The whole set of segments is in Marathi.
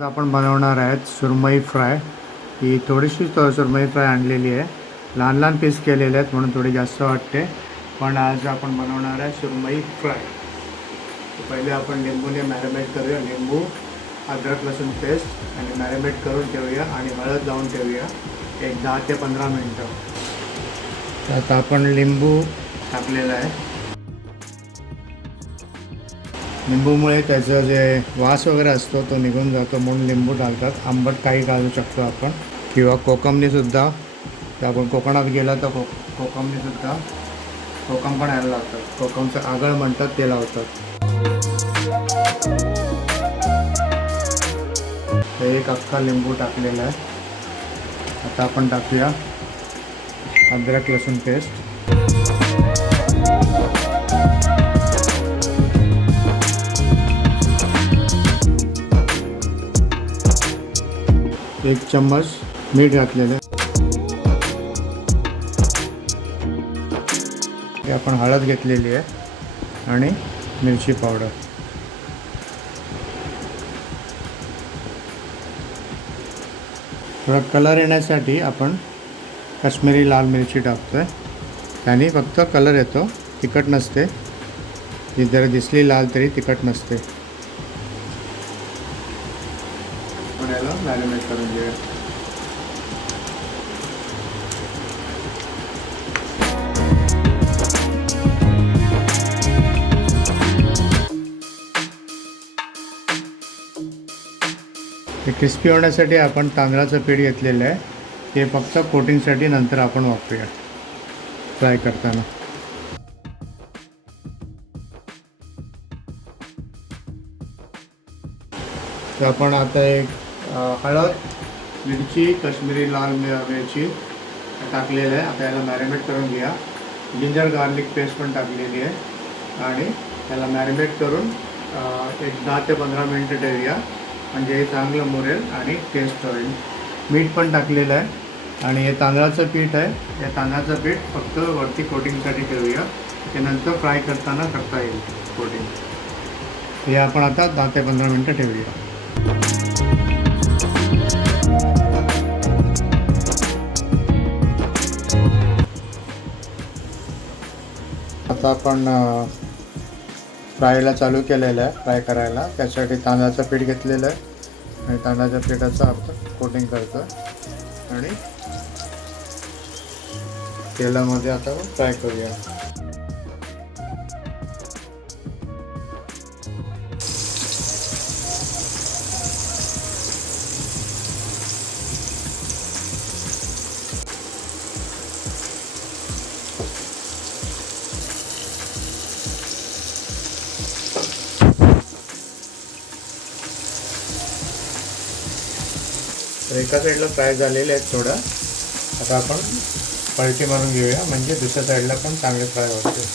आज आपण बनवणार आहेत सुरमई फ्राय। ही थोडीशी सुरमई फ्राय आणलेली आहे, लहान लहान पीस केलेले आहेत म्हणून थोडी जास्त वाटते, पण आज आपण बनवणार आहे सुरमई फ्राय। तो पहिले आपण लिंबूने मॅरिनेट करूया, लिंबू अद्रक लसूण पेस्ट आणि मॅरिनेट करून ठेवूया आणि हळद लावून ठेवूया एक 10 ते 15 मिनटं। आता आपण लिंबू टाकलेला आहे, लिंबूमुळे त्याचं जे वास वगैरे असतो तो निघून जातो म्हणून लिंबू घालतात। आंबट काही घालू शकतो आपण किंवा कोकमनीसुद्धा, आपण कोकणात गेला तर कोकमनीसुद्धा, कोकम पण यायला लावतात, कोकमचं आगळ म्हणतात ते लावतात। हे एक अख्खा लिंबू टाकलेला आहे। आता आपण टाकूया अद्रक लसूण पेस्ट, एक चम्मच मीठ घातलेलं आहे, आपण हळद घेतलेली आहे आणि मिरची पावडर। थोडा कलर येण्यासाठी आपण काश्मीरी लाल मिरची टाकतोय, त्याने फक्त कलर येतो, तिखट नसते, ती जर दिसली लाल तरी तिखट नसते। आपण याला मॅरिनेट करून घेऊया। हे क्रिस्पी होण्यासाठी आपण तांदळाचं पीठ घेतलेलं आहे, ते फक्त कोटिंगसाठी नंतर आपण वापरूया फ्राय करताना। तर आपण आता एक हळद, मिरची, काश्मीरी लाल मिरची टाकलेलं आहे। आता याला मॅरिनेट करून घ्या। जिंजर गार्लिक पेस्ट पण टाकलेली आहे आणि त्याला मॅरिनेट करून एक 10 ते 15 मिनटं ठेवूया, म्हणजे हे चांगलं मुरेल आणि टेस्ट होईल। मीठ पण टाकलेलं आहे आणि हे तांदळाचं पीठ आहे, या तांदळाचं पीठ फक्त वरती कोटिंगसाठी ठेवूया, ते नंतर फ्राय करताना करता येईल कोटिंग। हे आपण आता 10 ते 15 मिनटं ठेवूया। आता आपण फ्रायला चालू केलेलं आहे, फ्राय करायला त्यासाठी तांदळाचं पीठ घेतलेलं आहे आणि तांदळाच्या पिठाचं आपण कोटिंग करतो आणि तेलामध्ये आता फ्राय करूया। तर एका साईडला फ्राय झालेले आहेत थोडं, आता आपण पलटी मारून घेऊया, म्हणजे दुसऱ्या साईडला पण चांगले फ्राय होते।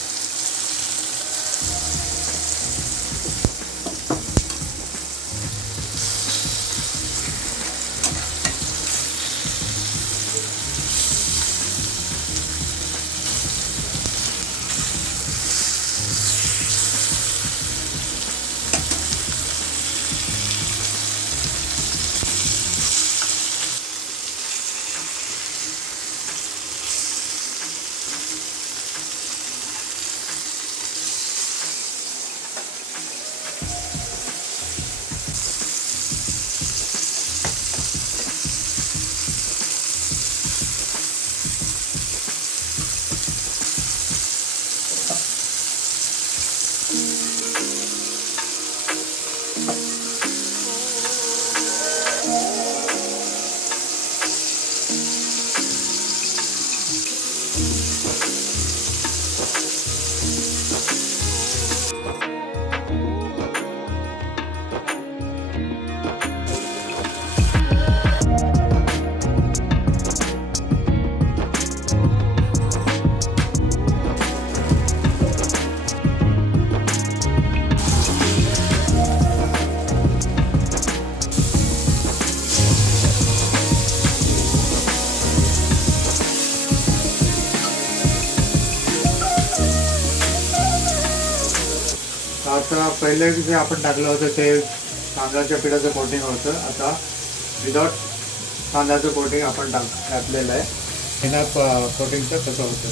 आता पहिले जे आपण टाकलं होतं ते तांदळाच्या पिठाचं कोटिंग होतं. आता विदाउट तांदळाचं कोटिंग आपण घातलेलं आहे. बिना कोटिंगचं कसं होतं.